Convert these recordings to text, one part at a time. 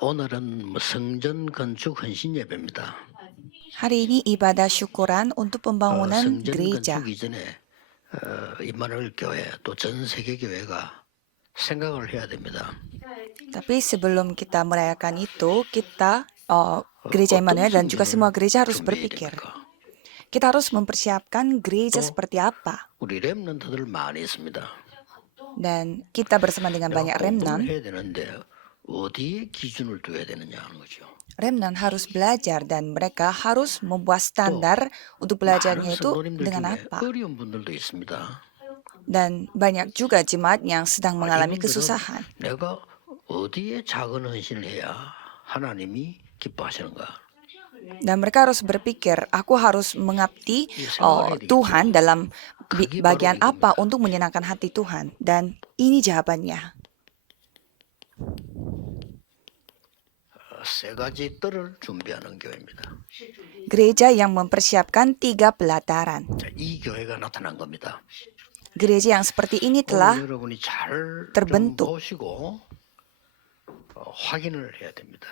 오늘은 성전 건축 헌신 예배입니다. Hari ini ibadah syukuran untuk pembangunan 성전 gereja. 건축 이전에 임마누엘 교회 또 전 세계 교회가 생각을 해야 됩니다. Tapi sebelum kita merayakan itu, gereja Immanuel dan juga semua gereja harus 준비해야 berpikir. 됩니까? Kita harus mempersiapkan gereja 또 seperti apa. 우리 렘넌트들 많이 있습니다. Dan kita bersama dengan 내가 banyak 공부를 remnant. 해야 되는데 어디에 기준을 둬야 되느냐 하는 거죠. Remnant harus belajar dan mereka harus membuat standar untuk belajarnya 많은 itu 성도님들 dengan 중에 apa. 어려운 분들도 있습니다. Dan banyak juga jemaat yang sedang mengalami 이분들은 kesusahan. 내가 어디에 작은 헌신을 해야 하나님이 기뻐하시는가? Dan mereka harus berpikir, aku harus mengabdi 이 생각을 해야 되겠죠. Tuhan dalam 그게 bagian 바로 apa 이겁니다. untuk menyenangkan hati Tuhan. Dan ini jawabannya. 세 가지 뜰을 준비하는 교회입니다. Gereja yang mempersiapkan 3 pelataran. 자, 이 교회가 나타난 겁니다. Gereja yang seperti ini telah 오늘 여러분이 잘 좀 terbentuk. 보시고 확인을 해야 됩니다.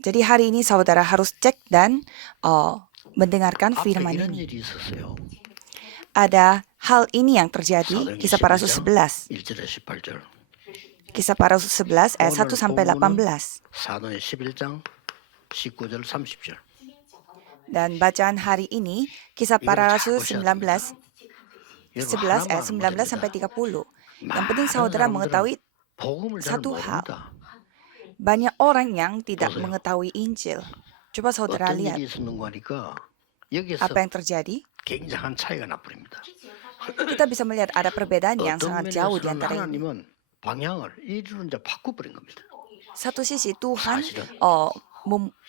Jadi hari ini saudara harus cek dan mendengarkan 앞에 firman 이런 ini. 일이 있었어요. Ada hal ini yang terjadi, 사도행전 Kisah Para Rasul 11. 1절에 18절. Kisah Para Rasul 11 ayat 1 sampai 18. 사도행 11장 19절 30절. Dan bacaan hari ini Kisah Para Rasul 19 11 ayat 19 sampai 30. Yang penting saudara mengetahui 복음을 잘 satu hal. 모릅니다. Banyak orang yang tidak 보세요. mengetahui Injil. Coba saudara 어떤 lihat 일이 있었는 거니까 여기서 apa yang terjadi. 굉장한 차이가 나버립니다. Kita bisa melihat ada perbedaan yang 어떤 sangat jauh di 면에서는 antara ini. 하나님은 방향을 이리로 이제 바꿔버린 겁니다. Satu sisi Tuhan 사실은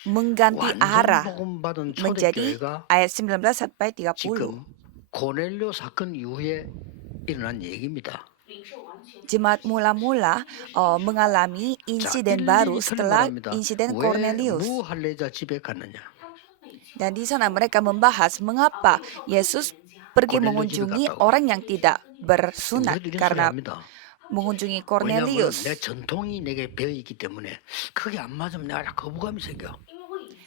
mengganti 완전 arah 복음 받은 menjadi 초대교회가 ayat 19 sampai 30. 지금 고넬료 사건 이후에 일어난 얘기입니다. Jemaat mula-mula mengalami insiden baru setelah insiden 왜 Cornelius. 무할례자 집에 갔느냐? Dan di sana mereka membahas mengapa Yesus pergi mengunjungi orang yang tidak bersunat 우리도 이런 소리 karena 합니다. mengunjungi 왜냐하면 Cornelius. 내 전통이 내게 배어 있기 때문에 그게 안 맞으면 내가 거부감이 생겨.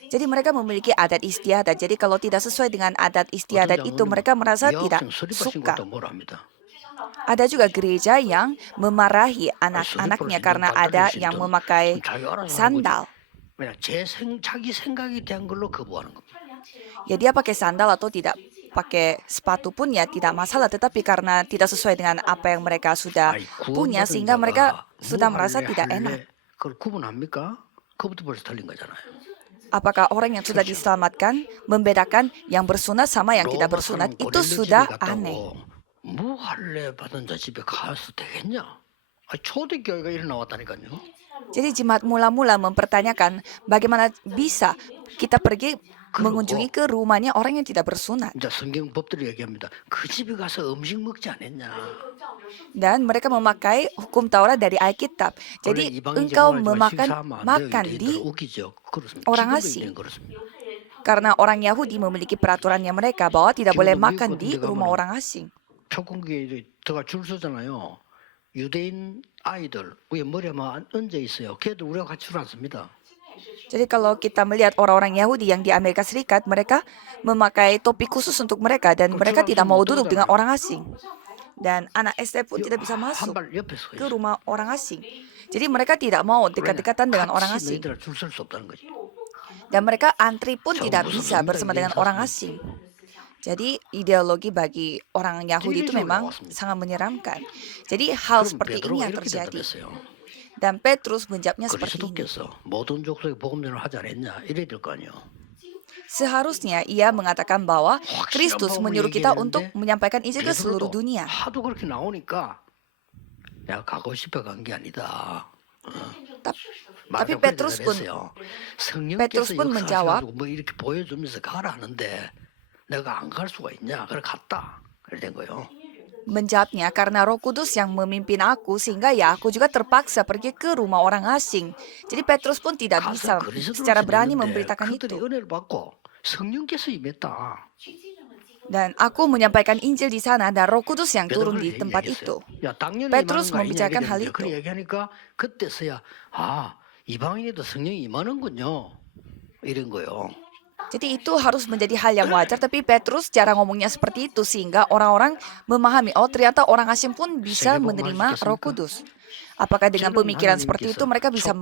Jadi mereka memiliki adat istiadat. Jadi kalau tidak sesuai dengan adat istiadat itu mereka merasa tidak 여학생 서리바 suka. 신고 뭐라 합니다. Ada juga gereja yang memarahi anak-anaknya karena ada yang memakai 자기 알아서 하는 거지. sandal. 왜냐 자기 생각에 대한 걸로 거부하는 겁니다. Ya dia pakai sandal atau tidak pakai sepatu pun ya tidak masalah. Tetapi karena tidak sesuai dengan apa yang mereka sudah 아이, punya 구원받은 sehingga 자가 mereka sudah 무할례, merasa tidak 할례, enak. 그걸 구분합니까? 그것부터 벌써 틀린 거잖아요. Apakah orang yang sudah diselamatkan membedakan yang bersunat sama yang tidak 로마 bersunat 사람 itu 고넬료 sudah 집에 aneh. 갔다고 무할례 받은 자 집에 가서 되겠냐? 초대교회가 일어나왔다니까요. Jadi jemaat mula-mula mempertanyakan bagaimana bisa kita pergi mengunjungi ke rumahnya orang yang tidak bersunat. 이제 성경 법들이 얘기합니다. 그 집에 가서 음식 먹지 않았냐? Dan mereka memakai hukum Taurat dari Alkitab. 원래 Jadi 이방인 engkau 제공하지만 makan 식사하면 안 돼요. di 이들 웃기죠. 그렇습니다. orang 지금도 asing. 이들은 그렇습니다. Karena orang Yahudi memiliki peraturannya mereka bahwa tidak boleh 지금도 makan 미국 di 같은 데 rumah 가면은 orang asing. 표공기에 들어가 줄 서잖아요. 유대인 아이들 위에 머리만 얹어 있어요. 걔들 우리가 같이 줄 않습니다. Jadi kalau kita melihat orang-orang Yahudi yang di Amerika Serikat, mereka memakai topi khusus untuk mereka dan mereka tidak mau duduk dengan orang asing. Dan anak SD pun tidak bisa masuk 한발 옆에 서 ke 있어요. rumah orang asing. Jadi mereka tidak mau dekat-dekatan dengan orang 같이 asing. 너희들 줄설 수 없다는 거지. Dan mereka antri pun tidak musuh bisa benda bersama yang dengan orang asing. Jadi ideologi bagi orang Yahudi itu memang sangat menyeramkan. Jadi hal 그럼 seperti 베드로가 ini yang 이렇게 terjadi. 대답했어요. Dan Petrus menjawabnya seperti ini. 그리스도께서 모든 족속에 복음전을 하지 않았냐? 이래야 될 거 아니에요. Seharusnya ia mengatakan bahwa Kristus menyuruh kita untuk menyampaikan Injil ke seluruh 베드로도 dunia. 하도 그렇게 나오니까 내가 가고 싶어 간 게 아니다. Tapi 맞아, Petrus 그렇게 pun 대답했어요. Petrus 성령께서 pun menjawab, 역사하셔가지고 뭐 이렇게 보여주면서 가라 하는데 내가 안 갈 수가 있냐? 그래 갔다. 그래 된 거예요. menjawabnya karena Roh Kudus yang memimpin aku sehingga ya aku juga terpaksa pergi ke rumah orang asing. Jadi Petrus pun tidak bisa 가서 그리스도를 secara berani 전했는데 memberitakan 그들이 itu. 은혜를 받고 성령께서 임했다. Dan aku menyampaikan Injil di sana dan Roh Kudus yang turun di 베드로를 tempat 얘기했어요. itu. 야, 당연히 Petrus 임하는 거 아니냐 membicarakan hal 이랬는데 itu. 그래 얘기하니까 그때서야 이방인에도 성령이 임하는군요. 이런 거요. Jadi itu harus menjadi hal yang wajar, tapi Petrus cara ngomongnya seperti itu sehingga orang-orang memahami, oh ternyata orang asing pun bisa menerima Roh Kudus. Apakah dengan pemikiran seperti itu mereka bisa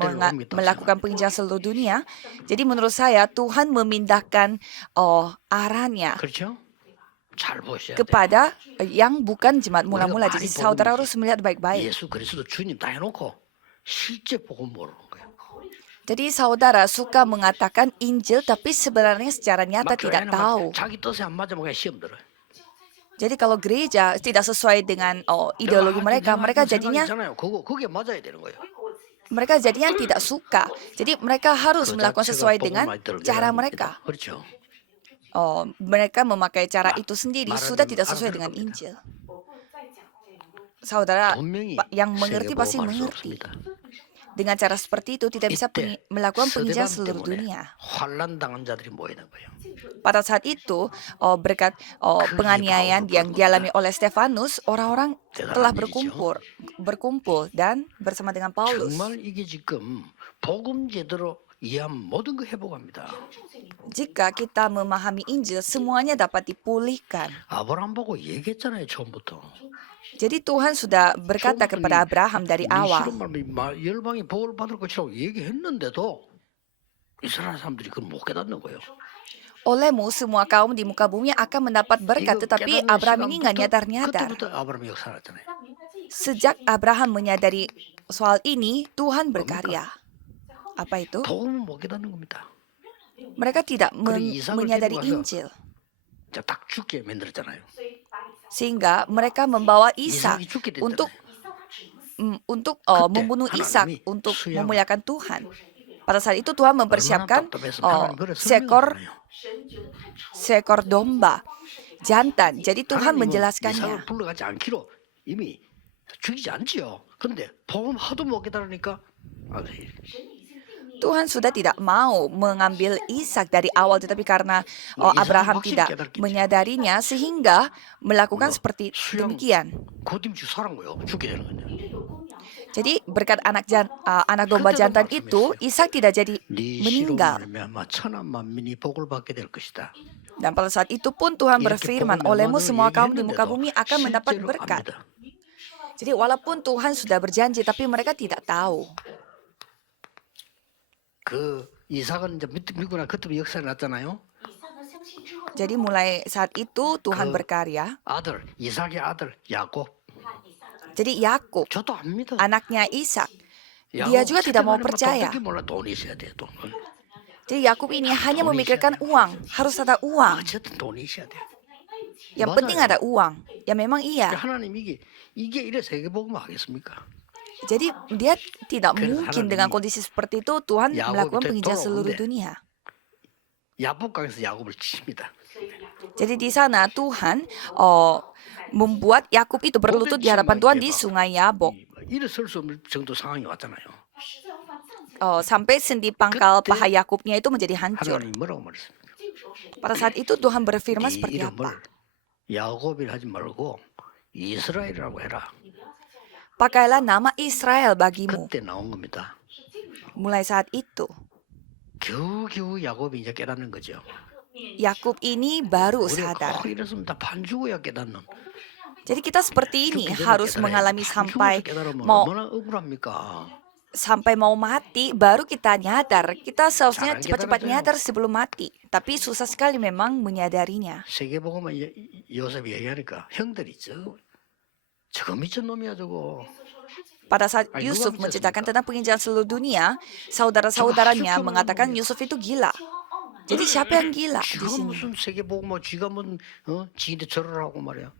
melakukan penginjilan seluruh dunia? Jadi menurut saya Tuhan memindahkan arahnya 그렇죠? 잘 보셔야 돼요. kepada yang bukan jemaat mula-mula. Jadi saudara harus melihat baik-baik. 예수 그리스도 주님 다 해놓고 실제 복음 모르는 거예요. Jadi saudara suka mengatakan Injil tapi sebenarnya secara nyata tidak tahu. 자기 뜻에 안 맞으면 그냥 시험 들어요. Jadi kalau gereja tidak sesuai dengan ideologi mereka, mereka jadinya 그게 맞아야 되는 거예요. tidak suka. Jadi mereka harus melakukan sesuai dengan cara mereka. 그렇죠. Mereka memakai cara itu sendiri sudah tidak sesuai dengan Injil. Saudara yang mengerti pasti mengerti. Dengan cara seperti itu tidak bisa melakukan penginjilan seluruh dunia. 환난 당한 자들이 모이는 거예요. Pada saat itu, berkat penganiayaan yang dialami oleh Stefanus, orang-orang telah berkumpul dan bersama dengan Paulus. 정말 이게 지금 복음 제대로 이해하면 모든 거 회복합니다. Jika kita memahami Injil, semuanya dapat dipulihkan. 아브라함 보고 얘기했잖아요, 처음부터. Jadi Tuhan sudah berkata kepada Abraham dari awal. 열방이 복을 받을 것이라고 얘기했는데도 이스라엘 사람들이 그걸 못 깨닫는 거예요. Olehmu semua kaum di muka bumi akan mendapat berkat, tetapi Abraham ini nggak nyadar-nyadar. 그때부터 아브라함이 역사했잖아요. Sejak Abraham menyadari soal ini, Tuhan berkarya. Apa itu? 복음은 못 깨닫는 겁니다. Mereka tidak menyadari Injil. 딱 죽게 만들었잖아요. Sehingga mereka membawa Ishak untuk membunuh Ishak untuk memuliakan Tuhan. Pada saat itu Tuhan mempersiapkan seekor domba jantan. Jadi Tuhan menjelaskannya. 불러가지 않기로 이미 죽이지 않지요. 그런데 복음 하도 못 깨달으니까 Tuhan sudah tidak mau mengambil Ishak dari awal, tetapi karena Abraham tidak menyadarinya sehingga melakukan seperti demikian. Jadi berkat anak domba jantan itu, Ishak tidak jadi meninggal. Dan pada saat itu pun Tuhan berfirman, olehmu semua kaum di muka bumi akan mendapat berkat. Jadi walaupun Tuhan sudah berjanji, tapi mereka tidak tahu. 그 이삭은 이제 믿고 나 그때 역사가 났잖아요. Jadi mulai saat itu Tuhan berkarya. 아들 이삭의 아들 야곱. Jadi Yakub, 저도 안 믿어. anaknya Ishak, dia juga tidak mau percaya. 몰라 돈이 있어야 돼 돈. Jadi Yakub ini hanya memikirkan uang, harus ada uang. 어쨌든 돈이 있어야 돼. Yang penting ada uang. Ya memang iya. 하나님 이게 이래 세계복음 하겠습니까? Jadi dia tidak mungkin dengan kondisi seperti itu Tuhan melakukan penginjilan seluruh dunia. 야복강에서 야곱을 칩니다. Jadi di sana Tuhan membuat Yakub itu berlutut di hadapan Tuhan di sungai Yabok. 일어설 수 없는 정도 상황이 왔잖아요. Sampai sendi pangkal paha Yakubnya itu menjadi hancur. 하나님 뭐라고 말했습니까? Pada saat itu Tuhan berfirman seperti apa? 야곱이라 하지 말고 이스라엘이라고 해라. Pakailah nama Israel bagimu. 그때 나온 겁니다. Mulai saat itu, 겨우겨우 야곱이 이제 깨닫는 거죠. Yakub ini baru sadar. 이랬으면 다 반죽어야 깨닫는. Jadi kita seperti ini harus mengalami sampai mau mati baru kita nyadar. Kita seharusnya cepat-cepat nyadar sebelum mati. Tapi susah sekali memang menyadarinya. 세계복음은 요셉이 얘기하니까 형들이 저거 미친 놈이야 저거. Pada saat Yusuf menceritakan tentang penginjilan seluruh dunia, saudara-saudaranya mengatakan Yusuf itu gila. Jadi siapa yang gila di sini? 무슨 세계복음 쥐가 뭔 지인데 절을 하고 말이야.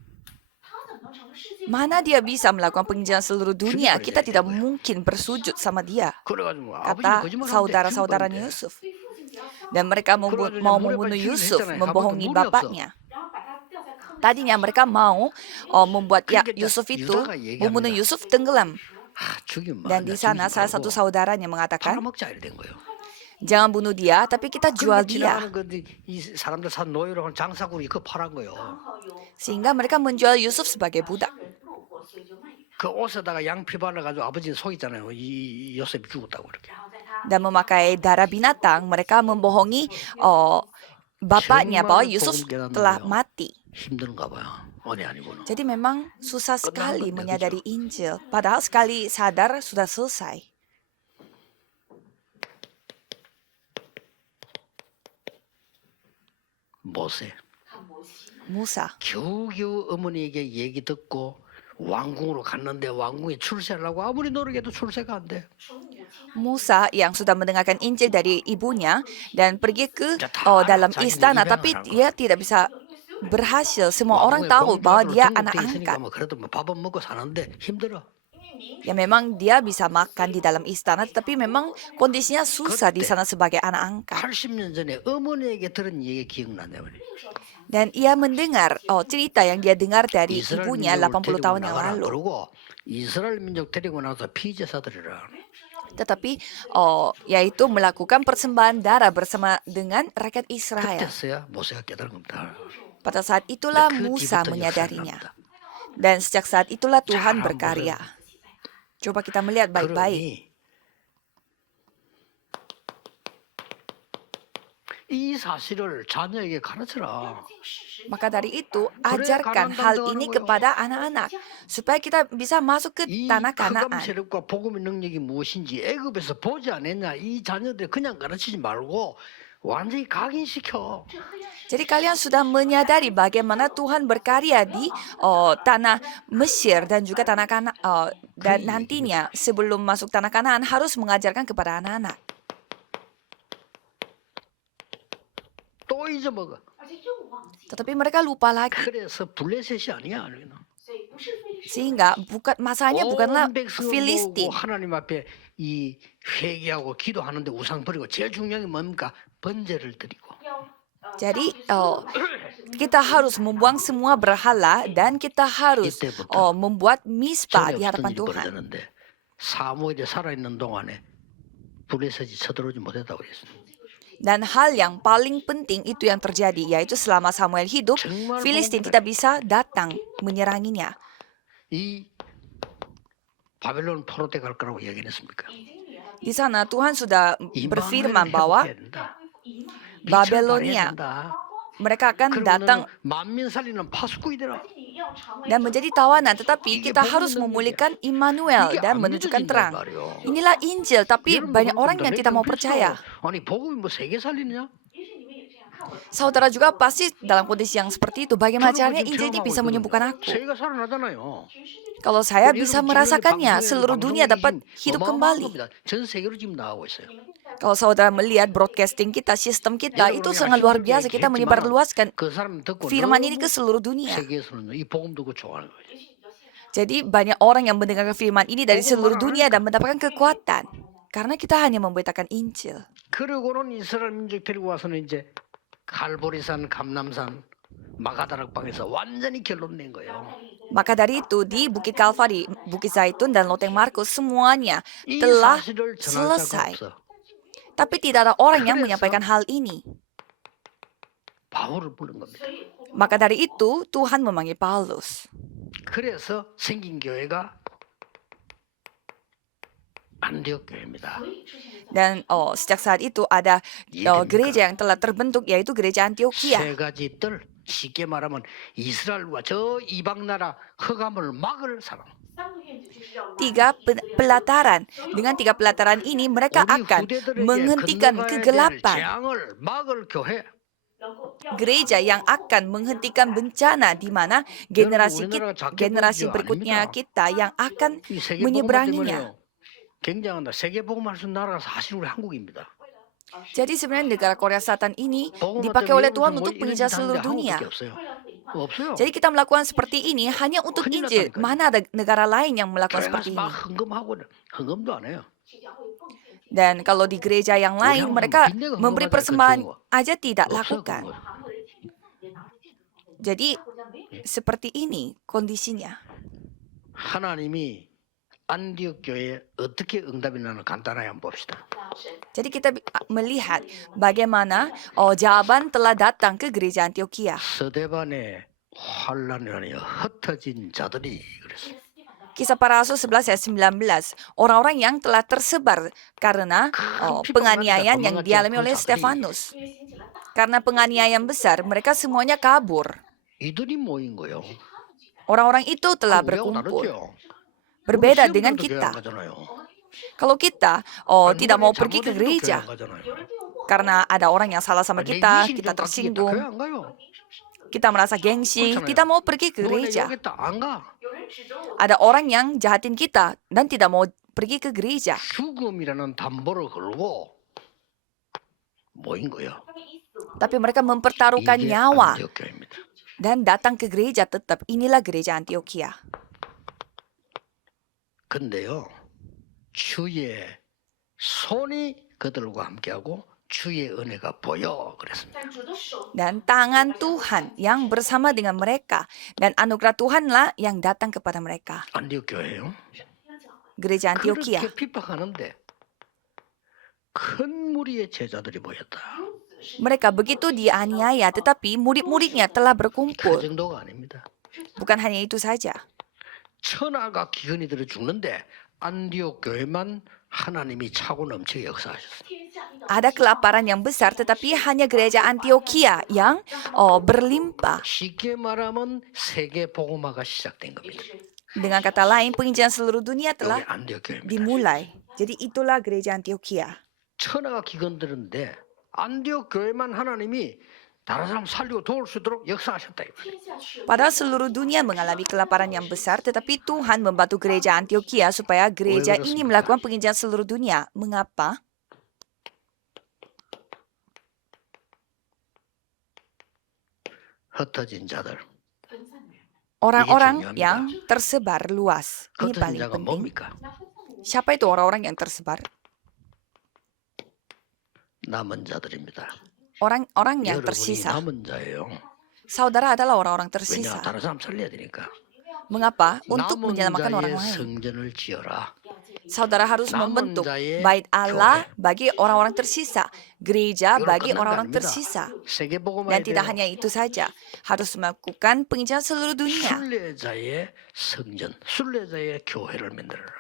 Mana dia bisa melakukan penginjilan seluruh dunia? Kita tidak mungkin bersujud sama dia, kata saudara-saudaranya Yusuf. Dan mereka mau membunuh Yusuf, membohongi bapaknya. Tadinya mereka mau membuat Yusuf itu, membunuh Yusuf tenggelam. Dan di sana salah satu saudaranya mengatakan, jangan bunuh dia, tapi kita jual dia. Sehingga mereka menjual Yusuf sebagai budak. 그 옷에다가 양피 발라가지고 아버지는 속였잖아요. 이 요셉이 죽었다고 그렇게. dan memakai darah binatang, mereka membohongi bapaknya bahwa Yusuf telah mati. 힘든가 봐요. 아니 아니구나. Jadi memang susah sekali 건데, menyadari Injil. Padahal sekali sadar sudah selesai. 모세. Musa. 겨우겨우 어머니에게 얘기 듣고 왕궁으로 갔는데 왕궁에 출세하려고 아무리 노력해도 출세가 안 돼. Musa yang sudah mendengarkan Injil dari ibunya dan pergi ke dalam istana, tapi dia tidak bisa berhasil. Semua orang tahu bahwa dia anak angkat. 뭐 그래도 뭐 밥은 먹고 사는데 힘들어. Ya memang dia bisa makan di dalam istana, tapi memang kondisinya susah di sana sebagai anak angkat. 80년 전에 어머니에게 들은 얘기 기억나네. Dan ia mendengar cerita yang dia dengar dari ibunya 80 tahun yang lalu. 그러고 이스라엘 민족 데리고 나서 피제사들이라. Tetapi yaitu melakukan persembahan darah bersama dengan rakyat Israel. 그때서야 모세가 깨달은 겁니다. Pada saat itulah 그 Musa 뒤부터 menyadarinya. 역사가 납니다. Dan sejak saat itulah Tuhan 잘 berkarya. 보세요. Coba kita melihat baik-baik. 그러니 이 사실을 자녀에게 가르쳐라. Maka dari itu, ajarkan hal ini kepada anak-anak supaya kita bisa masuk ke 이 tanah 흑암 Kanaan. 세력과 복음의 능력이 무엇인지 애굽에서 보지 않았냐? 이 자녀들 그냥 가르치지 말고 완전히 각인시켜. Jadi kalian sudah menyadari bagaimana Tuhan berkarya di tanah Mesir dan juga tanah Kanaan, dan nantinya sebelum masuk tanah Kanaan harus mengajarkan kepada anak-anak. 또 잊어먹어. Tetapi mereka lupa lagi. 그래서 블레셋이 아니야. Sehingga masalahnya bukanlah 온 백성을 Filistin. 모으고 하나님 앞에 이 회개하고 기도하는데 우상 버리고 제일 중요한 게 뭡니까? 번제를 드리고. Jadi kita harus membuang semua berhala dan kita harus membuat misbah di hadapan Tuhan. 벌어졌는데 사무엘이 살아있는 동안에 블레셋이 쳐들어오지 못했다고 그랬습니다. Dan hal yang paling penting itu yang terjadi, yaitu selama Samuel hidup, Filistin tidak bisa datang menyeranginya. 이 바벨론 포로 때 갈 거라고 얘기했습니까? Di sana Tuhan sudah berfirman bahwa Babelonia mereka akan datang 만민 살리는 파수꾼이 되라. dan menjadi tawanan, tetapi kita harus memulihkan Immanuel dan menunjukkan terang. Inilah Injil, tapi banyak orang yang tidak mau percaya. 아니 복음이 뭐 세계 살리느냐? Saudara juga pasti dalam kondisi yang seperti itu. Bagaimana caranya Injil ini bisa menyembuhkan aku? 세계가 살아나잖아요. Kalau saya bisa merasakannya, seluruh dunia dapat hidup kembali. 전 세계로 지금 나가고 있어요. Kalau saudara melihat broadcasting kita, sistem kita, itu sangat luar biasa. Kita menyebarluaskan 그 사람 듣고 firman ini ke seluruh dunia. 세계에서는 이 복음 듣고 좋아하는 거예요. Jadi banyak orang yang mendengarkan firman ini dari seluruh dunia dan mendapatkan kekuatan. Karena kita hanya memberitakan Injil. 그러고는 이스라엘 민족 데리고 와서는 이제 갈보리산, 감남산, 마가다락방에서 완전히 결론 낸 거예요. Maka dari itu di Bukit Kalvari, Bukit Zaitun dan Loteng Markus semuanya 이 telah 사실을 전할 자가 selesai. 없어. Tapi tidak ada orang yang menyampaikan hal ini. 바울을 부른 겁니다. Maka dari itu Tuhan memanggil Paulus. 그래서 생긴 교회가 안디옥 교회입니다. Dan sejak saat itu ada gereja yang telah terbentuk, yaitu gereja Antioquia. 세 가지 뜰, 쉽게 말하면 이스라엘과 저 이방 나라 흑암을 막을 사람. Tiga pelataran. Dengan tiga pelataran ini mereka akan menghentikan kegelapan. 재앙을 막을 교회. Gereja yang akan menghentikan bencana di mana generasi berikutnya kita yang akan 이 세계복음을 menyeberanginya. 때문에요. 굉장하다. 세계복음 할 수 있는 나라가 사실 우리 한국입니다. Jadi sebenarnya negara Korea Selatan ini dipakai oleh Tuhan untuk penginjilan seluruh dunia. 없어요. Jadi kita melakukan seperti ini hanya untuk 큰일 Injil. 났다니까요. Mana ada negara lain yang melakukan 교회 seperti 가서 ini. 막 헌금하고 헌금도 안 해요. Dan kalau di gereja yang lain mereka memberi persembahan aja tidak lakukan. Jadi seperti ini kondisinya. 하나님이 안디옥 교회에 어떻게 응답이 나는 간단하게 한번 봅시다. Jadi kita melihat bagaimana jawaban telah datang ke gereja Antioquia. 서대반의 환란이라니 흩어진 자들이 그랬어요. Kisah para Rasul 11 ayat 19. Orang-orang yang telah tersebar karena penganiayaan yang dialami oleh Stefanus. Karena penganiayaan besar, mereka semuanya kabur. 이들이 모인 거예요. Orang-orang itu telah berkumpul. Berbeda dengan kita. Kalau kita tidak mau pergi ke gereja karena ada orang yang salah sama kita, kita tersinggung, kita merasa gengsi, tidak mau pergi ke gereja. Ada orang yang jahatin kita dan tidak mau pergi ke gereja. 죽음이라는 담보를 걸고 모인 거예요. Tapi mereka mempertaruhkan 이게 nyawa 안디옥교회입니다. dan datang ke gereja tetap. Inilah gereja Antioquia. 근데요, 주의 손이 그들과 함께하고 주의 은혜가 보여 그랬습니다. Dan tangan Tuhan yang bersama dengan mereka. Dan anugerah Tuhanlah yang datang kepada mereka. 안디옥교회예요. Gereja Antioquia. 그렇게 핍박하는데 큰 무리의 제자들이 모였다. Mereka begitu dianiaya, tetapi murid-muridnya telah 그 berkumpul. 정도가 아닙니다. Bukan hanya itu saja. 천하가 기근이 들어 죽는데 안디옥 교회만 하나님이 차고 넘치게 역사하셨어요. Ada kelaparan yang besar, tetapi hanya gereja Antioquia yang berlimpah. 쉽게 말하면 세계 복음화가 시작된 겁니다. Dengan kata lain, penginjilan seluruh dunia 여기 telah 안디옥 교회입니다. dimulai. Jadi itulah gereja Antioquia. 천하가 기근 들었는데 안디옥 교회만 하나님이 다른 사람 살리고 도울 수 있도록 역사하셨다. Padahal seluruh dunia mengalami kelaparan yang besar, tetapi Tuhan membantu gereja Antioquia supaya gereja ini melakukan penginjilan seluruh dunia. Mengapa? 흩어진 자들. Orang-orang yang tersebar luas. Ini 흩어진 paling 자가 penting. 뭡니까? Siapa itu orang-orang yang tersebar? 남은 자들입니다. Orang-orang yang 여러분이 tersisa. 남은 자예요. Saudara adalah orang-orang 왜냐? tersisa. 다른 사람 살려야 되니까. Mengapa? Untuk 남은 menyelamatkan orang 자의 lain. 성전을 지어라. Saudara harus 남은 membentuk 자의 bait Allah 교회. bagi orang-orang tersisa, gereja 이걸로 bagi 끝난 게 orang-orang 아닙니다. tersisa. 세계 복음화에 Dan tidak hanya itu saja, harus melakukan penginjilan seluruh dunia. 순례자의 성전, 순례자의 교회를 만들어라.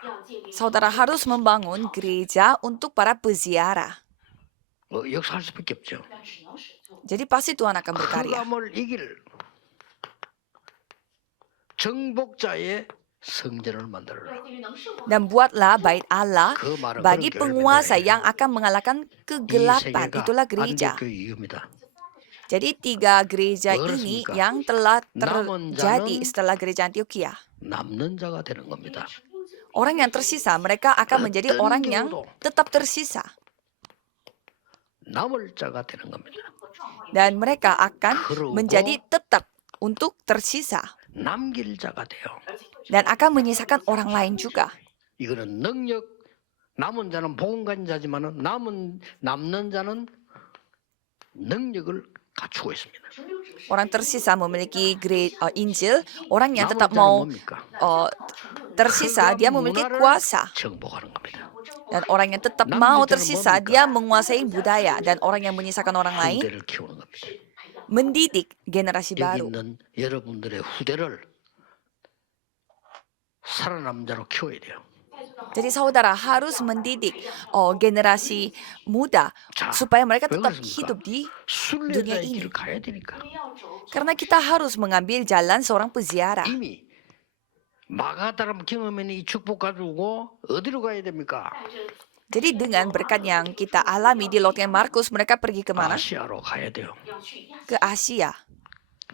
Saudara harus membangun gereja untuk para peziarah. 역사할 수밖에 없죠. Jadi pasti Tuhan akan berkarya. 흑암을 이길 정복자의 성전을 만들어라. Dan buatlah bait Allah 그 말은 bagi 그런 교회를 penguasa 만들어야 yang akan mengalahkan 이 kegelapan. 세계가 Itulah gereja. 안디옥 교회 이유입니다. Jadi 3 gereja 왜 ini 그렇습니까? yang telah 남은 terjadi 자는 setelah gereja Antioquia. 남는 자가 되는 겁니다. Orang yang tersisa, mereka akan menjadi 어떤 orang yang 경우도 tetap tersisa. 남을 자가 되는 겁니다. Dan mereka akan 그러고 menjadi tetap untuk tersisa. 남길 자가 돼요. Dan akan menyisakan orang lain juga. 이거는 능력, 남은 자는 복음 가진 자지만은 남는 자는 능력을 갖추고 있습니다. Orang tersisa memiliki Injil, orang yang 남은 tetap 자는 mau 뭡니까? tersisa, dia memiliki kuasa. 정복하는 겁니다. Dan orang yang tetap mau tersisa, dia menguasai budaya. Dan orang yang menyisakan orang lain, 후대를 키우는 겁니다. mendidik generasi 여기 baru. 있는 여러분들의 후대를 살아남은 자로 키워야 돼요. Jadi saudara harus mendidik generasi muda 자, supaya mereka 왜 tetap 그렇습니까? hidup di 순례자의 ini. 길을 가야 되니까. karena kita harus mengambil jalan seorang peziarah. 이미 마가다람 경험에는 이 축복 가지고 어디로 가야 됩니까? Jadi dengan berkat yang kita alami di Lotnya Markus, mereka pergi kemana? 아시아로 가야 돼요. Ke Asia.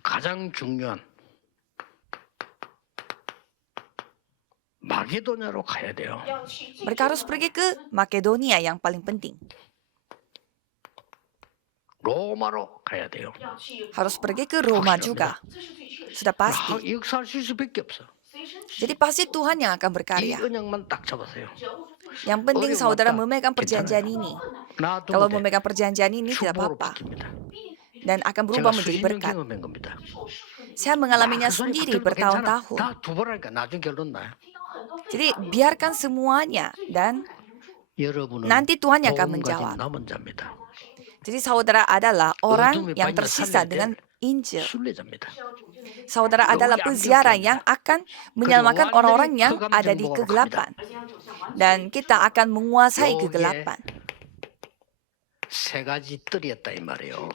가장 중요한 마게도냐로 가야 돼요. Mereka harus pergi ke Makedonia yang paling penting. 로마로 가야 돼요. Harus pergi ke Roma juga. Sudah pasti. 역사하실 수밖에 없어. Jadi pasti Tuhan yang akan 이 berkarya. 언약만 딱 잡으세요. Yang penting saudara memegang perjanjian ini. Kalau memegang perjanjian ini tidak 축복으로 apa-apa. 바뀝니다. Dan akan 제가 berubah menjadi 수십 년 berkat. 경험한 겁니다. Saya mengalaminya 그 소리 sendiri 막 들으면 bertahun-tahun. 괜찮아. 다 두 번 하니까 나중 결론 나요. Jadi biarkan semuanya dan 여러분은 nanti Tuhan yang akan 복음 가진 menjawab. 남은 자입니다. Jadi saudara adalah orang 어둠에 yang 빠진 tersisa 살릴 때 dengan Injil. 순례자입니다. Saudara adalah peziarah yang akan menyelamatkan orang-orang yang ada di kegelapan. Dan kita akan menguasai kegelapan. 세 가지 뜰이었다 이 말이에요.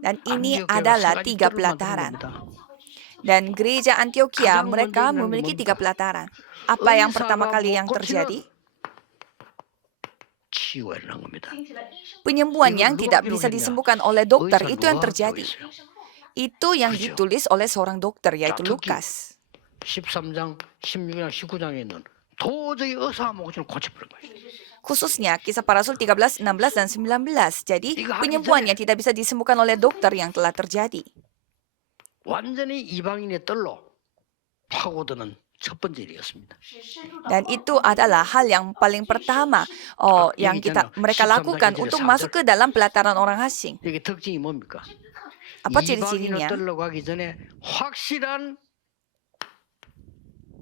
Dan ini 안디옥교회가 adalah 세 가지 3 뜰을 pelataran. 만든 겁니다. Dan gereja Antioquia, 가장 mereka 먼저 일어난 게 memiliki 3 뭡니까? pelataran. Apa yang pertama 의사가 kali 못 yang 고치는 terjadi? 치유가 일어난 겁니다. Penyembuhan yang 이걸 tidak 누가 bisa 기록했냐? disembuhkan oleh dokter, 의사 itu yang 누가 terjadi. 기록했어요? Itu yang 그죠. ditulis oleh seorang dokter, 자, yaitu 특히 Lukas. 13장, 16장, 19장에 있는 도저히 의사가 못 고치는 고쳐버린 거예요. Khususnya kisah para rasul 13, 16, dan 19. Jadi 이거 하기 penyembuhan 전에 yang tidak bisa disembuhkan oleh dokter yang telah terjadi. 완전히 이방인의 뜰로 파고드는 첫 번째 일이었습니다. Dan itu adalah hal yang paling pertama yang mereka lakukan untuk masuk ke dalam pelataran orang asing. 이게 특징이 뭡니까? Apa 이방인의 ciri-cirinya? 뜰로 가기 전에 확실한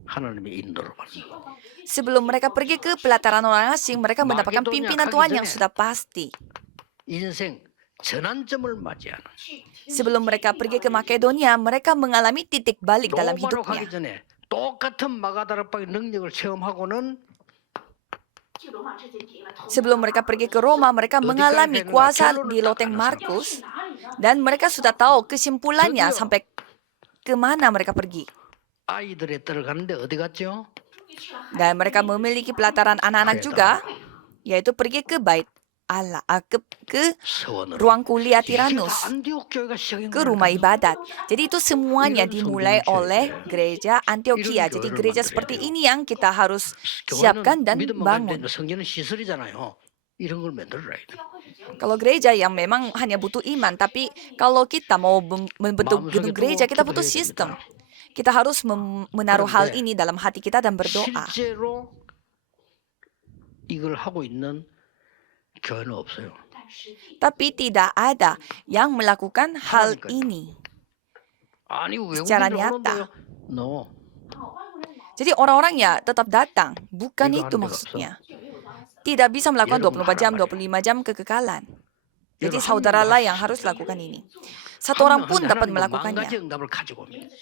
하나님의 인도를 받는 거예요. Sebelum mereka pergi ke pelataran orang asing, mereka mendapatkan pimpinan Tuhan yang sudah pasti. 인생 전환점을 맞이하는 Sebelum mereka pergi ke Makedonia, mereka mengalami titik balik dalam 로마로 hidupnya. 가기 전에 똑같은 마가다락방의 능력을 체험하고는 Sebelum mereka pergi ke Roma, mereka mengalami kuasa di loteng Markus, dan mereka sudah tahu kesimpulannya sampai kemana mereka pergi. 아이들의 뜰을 가는데 어디 갔죠? Dan mereka memiliki pelataran anak-anak juga, yaitu pergi ke bait Allah, ke 서원으로. ruang kuliah 이게 다 Tiranus, 안디옥 교회가 시작한 ke rumah ibadat. Jadi itu semuanya dimulai oleh gereja Antioquia. Jadi gereja seperti ini yang kita harus siapkan dan bangun. 성전은 시설이잖아요. 이런 걸 만들어야 돼. Kalau gereja yang memang hanya butuh iman, tapi kalau kita mau membentuk gedung gereja, kita butuh sistem. Kita harus menaruh hal ini dalam hati kita dan berdoa. 실제로 이걸 하고 있는 교회는 없어요. Tapi tidak ada yang melakukan hal ini 아니 secara 외국인들 nyata. 오는데요. No. Jadi orang-orang ya tetap datang. Bukan 이거 itu 하는 데가 maksudnya. Tidak bisa melakukan 24 jam, 25 jam kekekalan. Jadi saudaralah yang harus lakukan ini. Satu orang pun dapat melakukannya. 응답을 가지고 옵니다.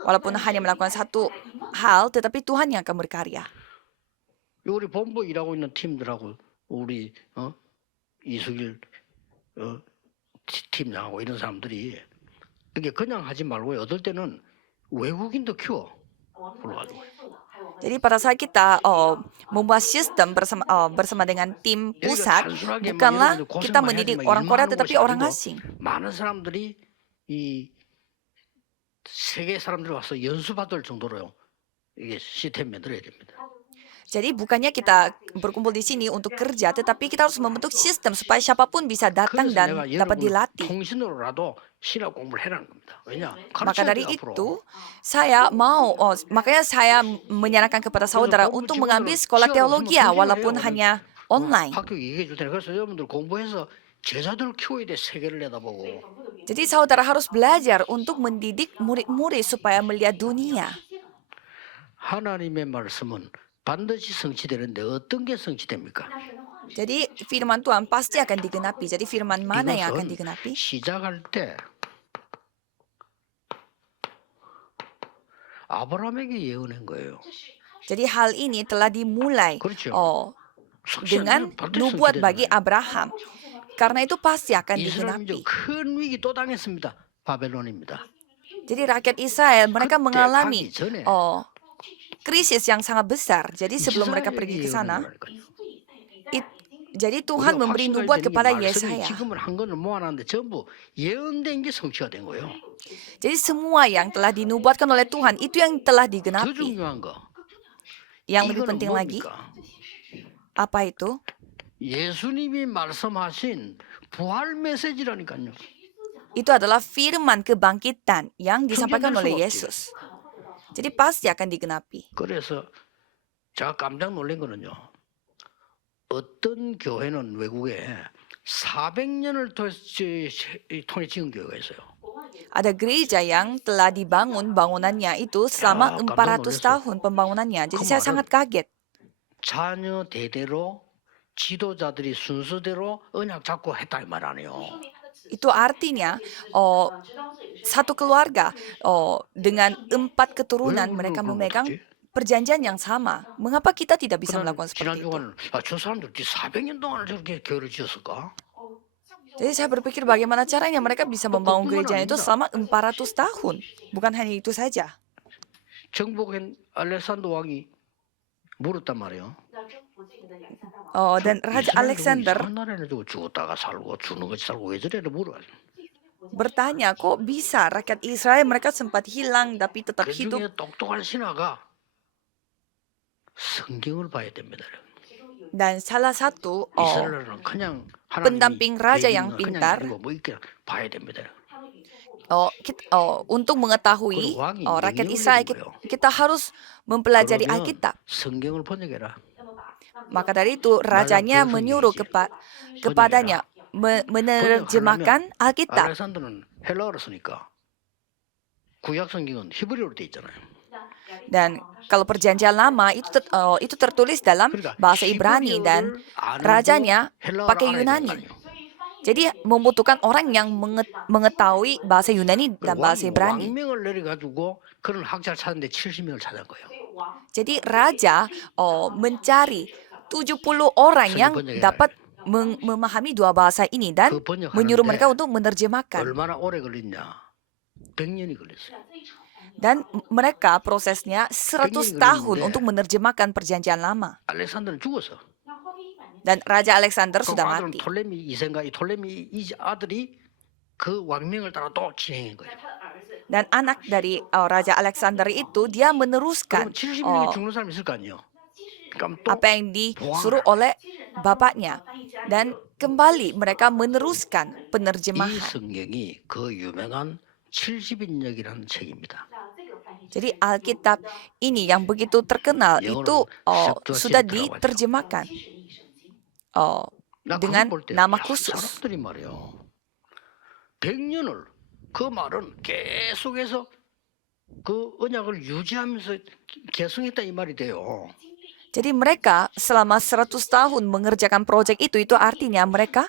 Walaupun hanya melakukan satu hal, tetapi Tuhan yang akan berkarya. 우리 본부 일하고 있는 팀들하고 우리 이수길 팀장하고 이런 사람들이 이게 그냥 하지 말고 어떨 때는 외국인도 키워 불러가지고. Jadi pada saat kita membuat sistem bersama dengan tim pusat, bukanlah kita mendidik orang Korea tetapi orang asing. 많은 사람들이 이 세계 사람들이 와서 연수받을 정도로요. 이게 시스템 만들어야 됩니다. Jadi bukannya kita berkumpul di sini untuk kerja, tetapi kita harus membentuk sistem supaya siapapun bisa datang 그래서 dan 내가 dapat 여러분 dilatih. 통신으로라도 신학 공부를 해라는 겁니다. 왜냐? Maka 가르쳐야 dari 돼요, itu, 앞으로. makanya saya menyarankan kepada saudara untuk mengambil sekolah teologi walaupun hanya online. 학교 얘기해 줄 테니까 그래서 여러분들 공부해서 제자들을 키워야 돼. 세계를 내다보고. Jadi saudara harus belajar untuk mendidik murid-murid supaya melihat dunia. 하나님의 말씀은 반드시 성취되는데 어떤 게 성취됩니까? Jadi firman Tuhan pasti akan digenapi. Jadi firman mana yang akan 이것은 digenapi? 시작할 때 아브라함에게 예언한 거예요. Jadi hal ini telah dimulai 그렇죠. dengan 반드시 nubuat bagi 성취되잖아요. Abraham. Karena itu pasti akan 이스라엘 digenapi. 민족 큰 위기 또 당했습니다. 바벨론입니다. Jadi rakyat Israel mereka 그때 mengalami 가기 전에 krisis yang sangat besar. Jadi sebelum mereka pergi ke sana, jadi Tuhan memberi nubuat kepada Yesaya. 지금은 한 거는 모아놨는데 전부 예언된 게 성취가 된 거예요. Jadi semua yang telah dinubuatkan oleh Tuhan itu yang telah 더 digenapi. 중요한 거. Yang lebih 이거는 penting lagi, 뭡니까? apa itu? 예수님이 말씀하신 부활 메시지라니까요. Itu adalah firman kebangkitan yang disampaikan 수가 oleh 없지. Yesus. Jadi pasti akan digenapi. 그래서 제가 깜짝 놀란 거는요. 어떤 교회는 외국에 400년을 통해 지은 교회가 있어요. Ada gereja yang telah dibangun bangunannya itu selama 400 tahun pembangunannya. Jadi saya sangat kaget. 자녀 대대로 지도자들이 순서대로 언약 잡고 했다 이 말 아니에요. Itu artinya satu keluarga dengan 4 왜 keturunan 우리는 mereka 그걸 memegang 못하지? perjanjian yang sama. Mengapa kita tidak bisa 그나는 melakukan 지난 seperti itu? 주간은 저 사람들 400년 동안 저렇게 교회를 지었을까? Jadi saya berpikir bagaimana caranya mereka bisa 또 membangun 그뿐만 gereja itu 아닙니다. selama 400 tahun. Bukan hanya itu saja. 정복한 알렉산더 왕이 물었단 말이에요. Dan Raja 이스라엘 누구 Alexander 이상한 나라에 두고 죽었다가 살고 죽는 것이 살고 왜 저래 물어. bertanya, kok bisa rakyat Israel mereka sempat hilang tapi tetap 그 hidup? 중에 똑똑한 신하가 성경을 봐야 됩니다. Dan salah satu 이스라엘은 그냥 pendamping raja yang 그냥 pintar 아니고 뭐 이렇게 봐야 됩니다. untuk mengetahui 그리고 왕이 rakyat 명령을 Israel 내린 거예요. kita harus mempelajari 그러면 Alkitab. 성경을 번역해라. Maka dari itu rajanya menyuruh kepadanya menerjemahkan Alkitab. 알렉산더는 헬라어로 쓰니까 구약 성경은 히브리어로 돼 있잖아요. Dan kalau perjanjian lama itu tertulis dalam 그러니까 bahasa Ibrani dan 히브리어를 아는 rajanya 헬라어를 pakai 알아야 되는 거 Yunani. 아니에요. Jadi membutuhkan orang yang mengetahui bahasa Yunani dan bahasa Ibrani. 왕명을 내려가지고 그런 학자를 찾는데 70명을 찾은 거예요. Jadi raja mencari 70 orang yang dapat memahami dua bahasa ini dan 그 번역하는데 menyuruh mereka untuk menerjemahkan. 얼마나 오래 걸렸냐? 100년이 걸렸어요. Dan mereka prosesnya 100 tahun untuk menerjemahkan perjanjian lama. 알렉산더는 죽었어. Dan Raja Alexander 그 sudah 아들은 mati. 톨레미 2세인가 이 톨레미 이 아들이 그 왕명을 따라 또 진행한 거예요. Dan anak dari Raja Alexander itu dia meneruskan 그럼 70명이 죽는 사람이 있을 거 아니에요. 그럼 또 apa yang disuruh oleh bapaknya. Dan kembali mereka meneruskan 이 penerjemahan. 성경이 그 유명한 70인역이라는 책입니다. Jadi Alkitab ini yang begitu terkenal itu sudah diterjemahkan 나 dengan 그걸 볼 때, nama 야, khusus. 사람들이 말이요. 100년을 그 말은 계속해서 그 언약을 유지하면서 계승했다 이 말이 돼요. Jadi mereka selama 100 tahun mengerjakan proyek itu artinya mereka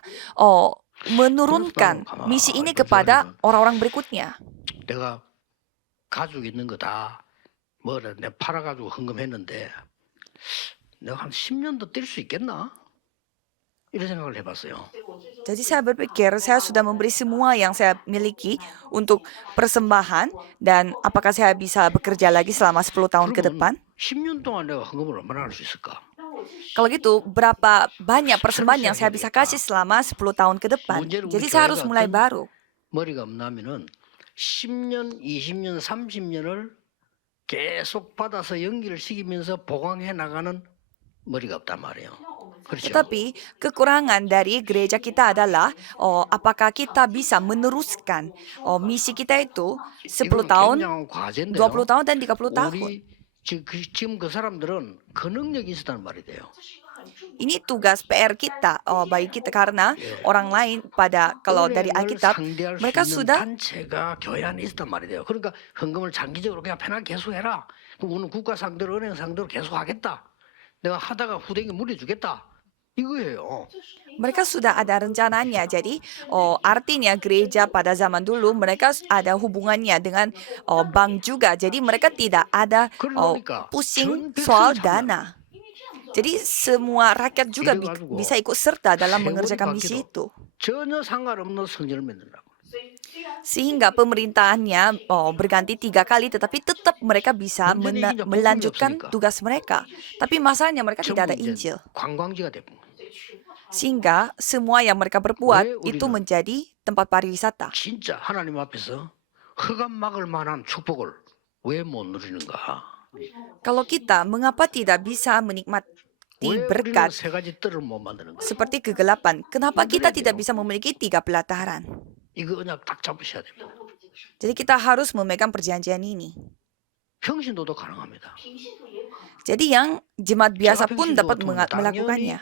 menurunkan misi ini kepada orang-orang berikutnya. 내가 가지고 있는 거다. 뭐라 내가 팔아가지고 헌금했는데 내가 한 10년 더 뛸 수 있겠나? 이런 생각을 해봤어요. Jadi saya berpikir saya sudah memberi semua yang saya miliki untuk persembahan dan apakah saya bisa bekerja lagi selama 10 tahun ke depan? 10년 동안 내가 헌금을 얼마나 할 수 있을까? Kalau gitu, berapa banyak persembahan yang saya bisa kasih selama 10 tahun ke depan? Jadi saya harus mulai baru. 머리가 없나면은 10년, 20년, 30년을 계속 받아서 연기를 시키면서 보강해 나가는 머리가 없단 말이에요. 그렇죠? Tetapi kekurangan dari gereja kita adalah apakah kita bisa meneruskan misi kita itu 10 tahun, 20 tahun, dan 30 tahun. 우리 지금 그 사람들은 그 능력이 있었다는 말이 돼요. Ini tugas PR kita, bagi kita karena orang lain kalau dari Alkitab mereka sudah 단체가 교회 안에 있었단 말이 돼요. 그러니까 헌금을 장기적으로 그냥 편하게 계속해라. 우리는 국가 상대로 은행 상대로 계속하겠다. 내가 하다가 후대에게 물려주겠다. 이거예요. mereka sudah ada rencananya. Jadi artinya gereja pada zaman dulu mereka ada hubungannya dengan bank juga. Jadi mereka tidak ada pusing soal dana. Jadi semua rakyat juga bisa ikut serta dalam mengerjakan misi itu. 전혀 상관없는 성전을 만들라고. Sehingga pemerintahannya berganti 3 kali, tetapi tetap mereka bisa melanjutkan tugas mereka. Tapi masalahnya mereka tidak ada Injil. 관광지가 되고. Sehingga semua yang mereka berbuat itu menjadi tempat pariwisata. 진짜 하나님 앞에서 흑암 막을 만한 축복을 왜 못 누리는가? Kalau kita, mengapa tidak bisa menikmati berkat 세 가지 뜰을 못 만드는 거야? seperti kegelapan? Kenapa kita tidak bisa memiliki 3 pelataran? 이거 언약 딱 잡으셔야 됩니다. Jadi kita harus memegang perjanjian ini. 평신도도 가능합니다. Jadi yang jemaat biasa pun dapat melakukannya.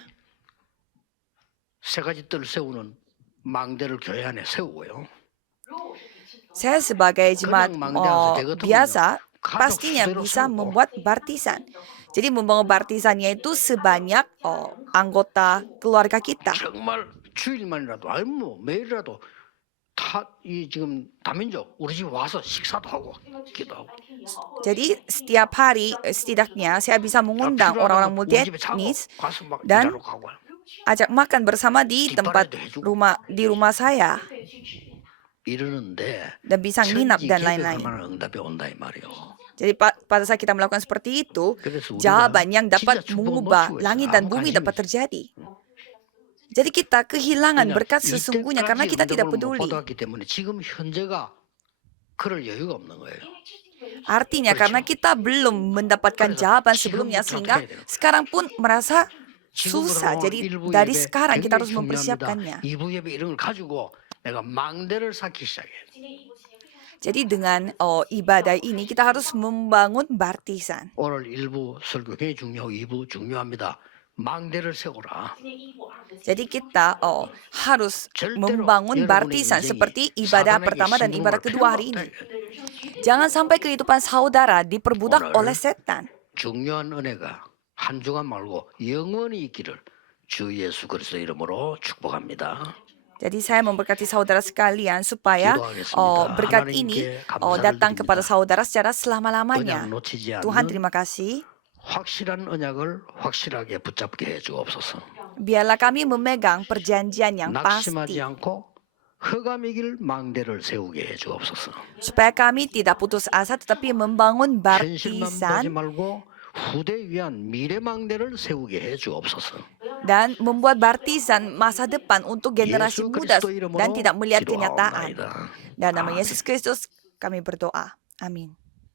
세 가지 뜰을 세우는 망대를 교회 안에 세우고요. Saya sebagai jemaat biasa pastinya bisa membuat baptisan. Jadi membangun baptisannya itu sebanyak anggota keluarga kita. 정말 주일만이라도 아니 뭐 매일이라도 지금 다민족 우리 집 와서 식사도 하고 기도하고. Jadi setiap hari setidaknya saya bisa mengundang orang-orang multi etnis 가서 막 dan 일하러 가고. ajak makan bersama di tempat rumah saya 이러는데 dan bisa nginap dan 천지 lain-lain. 개벽할 만한 응답이 온다 이 말이요. Jadi pada saat kita melakukan seperti itu, 그래서 우리가 jawaban yang dapat 진짜 축복을 mengubah 놓치고 있어요. langit dan 아무 bumi 관심이 dapat 없어요. terjadi. Jadi kita kehilangan 그러니까 berkat sesungguhnya karena kita tidak 응답을 못 peduli. 받았기 때문에 지금 현재가 그럴 여유가 없는 거예요. Artinya karena kita belum mendapatkan jawaban sebelumnya sehingga sekarang pun merasa susah. Jadi dari sekarang kita harus mempersiapkannya. 2부 예배 이런 걸 가지고 내가 망대를 쌓기 시작해요. Jadi dengan ibadah ini kita harus membangun baptisan. 오늘 1부 설교 굉장히 중요하고 2부 중요합니다. 망대를 세우라. Jadi kita harus membangun baptisan seperti ibadah pertama dan ibadah kedua hari ini. Jangan sampai kehidupan saudara diperbudak oleh setan. 중요한 은혜가 한 주간 말고 영원히 있기를 주 예수 그리스도 이름으로 축복합니다. Jadi saya memberkati saudara sekalian supaya berkat ini datang kepada saudara secara selama-lamanya. 언약 놓치지 Tuhan 않는 terima kasih. 확실한 언약을 확실하게 붙잡게 해 주옵소서. Biarlah kami memegang perjanjian yang 낙심하지 pasti. 않고 흑암이길 망대를 세우게 해 주옵소서. Supaya kami tidak putus asa tetapi membangun 현실만 보지 baptisan 말고 후대 위한 미래 망대를 세우게 해 주옵소서. dan membuat baptisan masa depan untuk generasi 예수 muda 그리스도 이름으로 dan tidak melihat kenyataan. 기도하옵나이다. Dan nama Yesus Kristus kami berdoa. Amin.